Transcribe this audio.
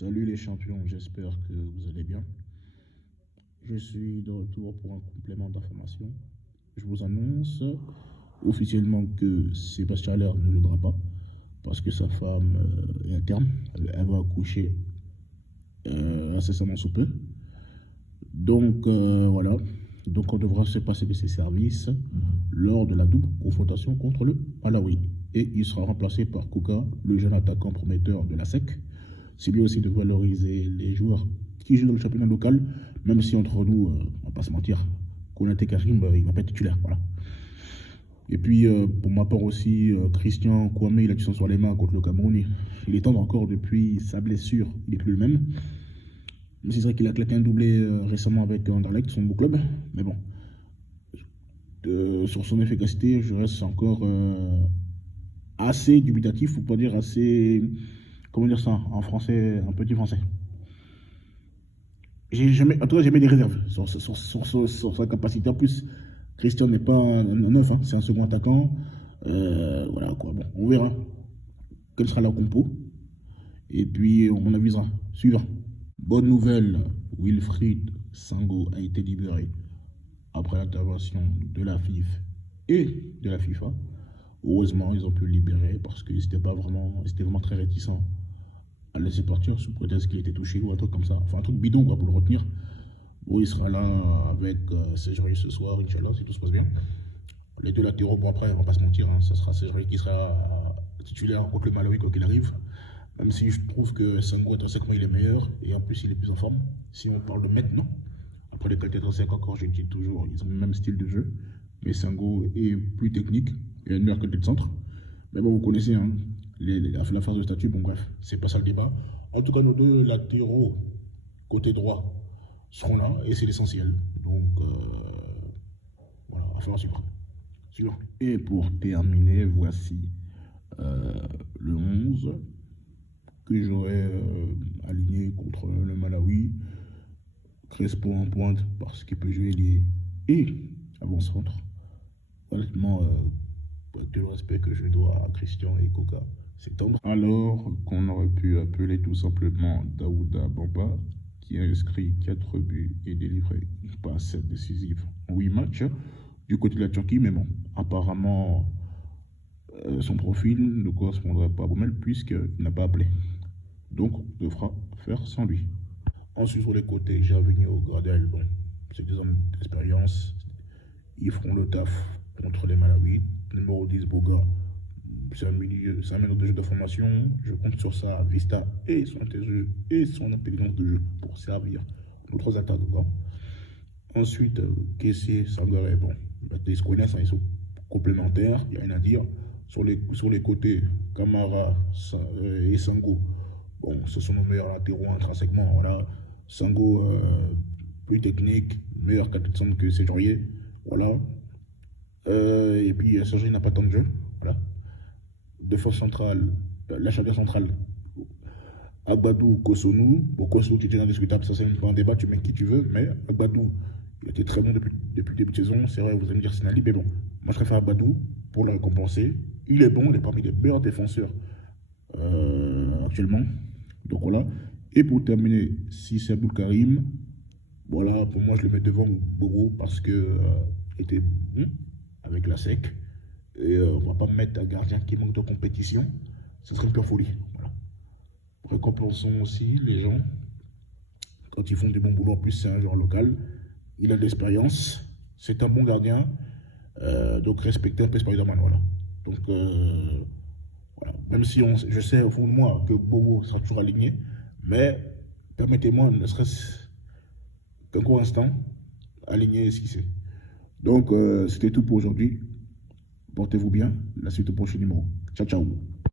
Salut les champions, j'espère que vous allez bien. Je suis de retour pour un complément d'information. Je vous annonce officiellement que Sébastien Haller ne jouera pas parce que sa femme est à terme. Elle va accoucher incessamment sous peu. Donc voilà. Donc on devra se passer de ses services lors de la double confrontation contre le Malawi. Et il sera remplacé par Kouka, le jeune attaquant prometteur de la SEC. C'est bien aussi de valoriser les joueurs qui jouent dans le championnat local, même si entre nous, on va pas se mentir, Konaté Karim, il va pas être titulaire. Voilà. Et puis, pour ma part aussi, Christian Kouame, il a du sang sur les mains contre le Cameroun. Il est tendre encore depuis sa blessure, il n'est plus le même. Mais c'est vrai qu'il a claqué un doublé récemment avec Anderlecht, son beau club. Mais bon, sur son efficacité, je reste encore assez dubitatif, ou pas dire assez, comment dire ça en français, un petit français. En tout cas, j'ai mis des réserves sur sa capacité. En plus, Christian n'est pas un neuf, hein, c'est un second attaquant. Voilà quoi, bon, on verra quelle sera la compo. Et puis, on avisera. Suivant. Bonne nouvelle, Wilfried Sango a été libéré après l'intervention de la FIF et de la FIFA. Heureusement, ils ont pu le libérer parce qu'ils étaient vraiment très réticents à laisser partir sous prétexte qu'il était touché ou un truc comme ça. Enfin, un truc bidon quoi, pour le retenir. Bon, il sera là avec Serge ce soir, Inch'Allah, si tout se passe bien. Les deux latéraux, bon après, on va pas se mentir, hein, ça sera Serge qui sera titulaire contre le Malawi quoi qu'il arrive. Même si je trouve que Sango intrinsèquement il est meilleur et en plus il est plus en forme. Si on parle de maintenant, après les qualités intrinsèques encore, je dis toujours, ils ont le même style de jeu. Mais Sango est plus technique et a une meilleure qualité de centre. Mais bon, vous connaissez hein, la phase de statut, bon bref, c'est pas ça le débat. En tout cas, nos deux latéraux côté droit seront là et c'est l'essentiel. Donc voilà, affaire à suivre. Et pour terminer, voici le 11 que j'aurais aligné contre le Malawi. Crespo en pointe parce qu'il peut jouer les et avant-centre. Honnêtement, avec tout le respect que je dois à Christian et Coca, c'est tendre. Alors qu'on aurait pu appeler tout simplement Daouda Bamba, qui a inscrit 4 buts et délivré une passe décisive en 8 matchs du côté de la Turquie, mais bon, apparemment son profil ne correspondrait pas à Bommel puisqu'il n'a pas appelé. Donc on devra faire sans lui. Ensuite, sur les côtés, Gervinho, Gradel, bon, c'est des hommes d'expérience. Ils feront le taf contre les Malawi. Numéro 10, Boga, c'est un meneur de jeu de formation. Je compte sur sa vista et son intelligence de jeu pour servir nos 3 attaquants. Ensuite, Kessié, Sangaré, bon, ils se connaissent, hein, ils sont complémentaires, il n'y a rien à dire. Sur les côtés, Camara et Sango, bon, ce sont nos meilleurs latéraux intrinsèquement, voilà. Sango, plus technique, meilleur qualité de centre que Séjorier, voilà. Et puis Serge n'a pas tant de jeu, voilà. Défense centrale, la charnière centrale, Agbadou, Kosonou. Bon, Kosonou qui était indiscutable, ça c'est pas un débat, tu mets qui tu veux, mais Agbadou, il était très bon depuis le début de saison, c'est vrai, vous allez me dire c'est Nali, mais bon, moi je préfère Agbadou pour le récompenser. Il est bon, il est parmi les meilleurs défenseurs actuellement, donc voilà. Et pour terminer, si c'est Abdul Karim, voilà, pour moi je le mets devant Bobo parce que il était bon avec la SEC. Et on va pas mettre un gardien qui manque de compétition, ce serait une pure folie. Voilà. Récompensons aussi les gens quand ils font du bon boulot. En plus, c'est un joueur local, il a de l'expérience, c'est un bon gardien, donc respectez un peu Spider-Man. Voilà. Donc, voilà. Même si je sais au fond de moi que Bobo sera toujours aligné, mais permettez-moi, ne serait-ce qu'un court instant, aligner ce qui c'est. Donc, c'était tout pour aujourd'hui. Portez-vous bien. La suite au prochain numéro. Ciao, ciao.